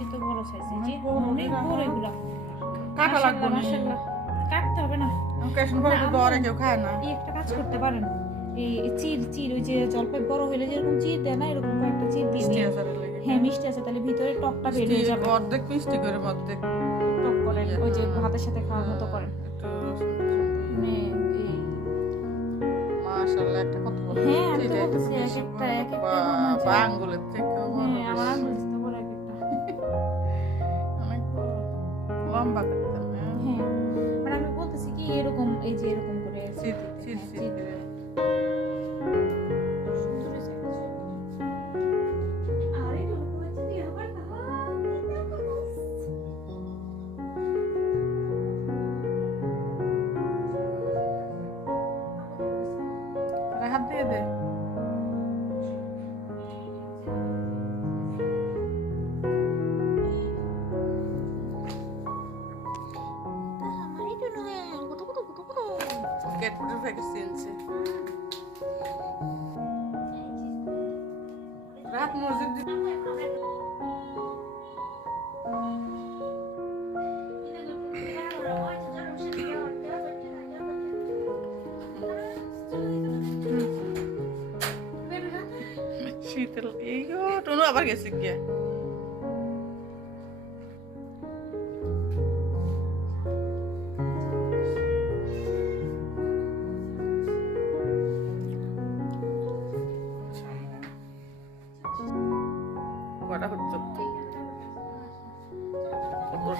অনেক বড় এগুলা। কাটা লাগবে না। কাটতে হবে না। কেশন করে তো দরে কেউ খায় না। এই একটা কাজ করতে পারেন। এই চির চির ওই যে জলপাই বড় হলে যেরকম চির দেয় না এরকম কয়েকটা চির দিয়ে হ্যাঁ মিষ্টি আছে তাহলে ভিতরে টকটা বের হয়ে যাবে। অর্ধেক মিষ্টি করে অর্ধেক। টক করেন ওই যে ভাতের সাথে খাওয়ার মতো করেন একটু মানে এই। মাশাআল্লাহ একটা কত হ্যাঁ, আমি তো বলতেছি, এক একটা- এক একটা বা- আঙ্গুলের থেকেও হ্যাঁ আমার আঙ্গুল লম্বা করতাম হ্যাঁ। আর মানে আমি বলতেছি কি এরকম এই যে এরকম করে প্যাকেট চিনছে রাত মসজিদ শীতের এই টনু আবার গেছে গিয়া।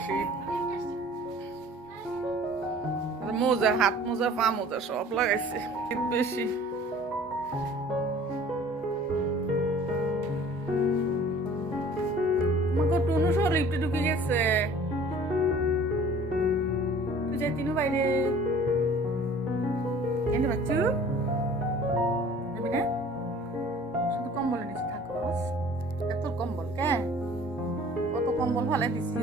শীত মোজা, হাত মোজা, পা মোজা সব লাগাইছে, শীত বেশি। টুনু সহ লিফটে ঢুকে গেছে। তুই যাই, তিনু বাইরে। কেন বাচ্চু? যাবি না? শুধু কম্বলের নিচে থাকোস এত কম্বল, কে? কত কম্বল ভালো দিছি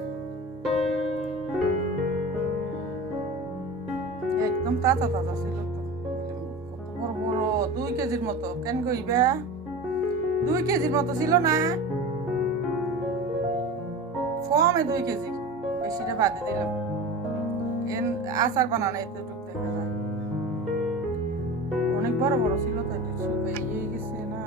একদম তাজা তাজা ছিল তো। বড় বড় দুই কেজির মতো, কেন কইবা? দুই কেজির মতো ছিল না। কমে দুই কেজি, বেশিটা বাদে দিলাম। এন আচার বানানো দেখা যায়। অনেক বড় বড় ছিল গেছে না।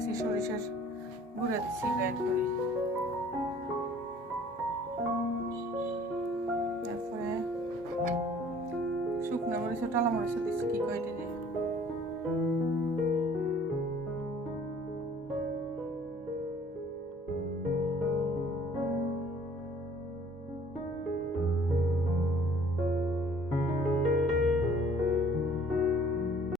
তেলের সরিষার। গুঁড়া দিছি গ্রাইন্ড করি তারপরে শুকনো মরিচ টালা মরিচ দিচ্ছি কি কয়টি দিয়ে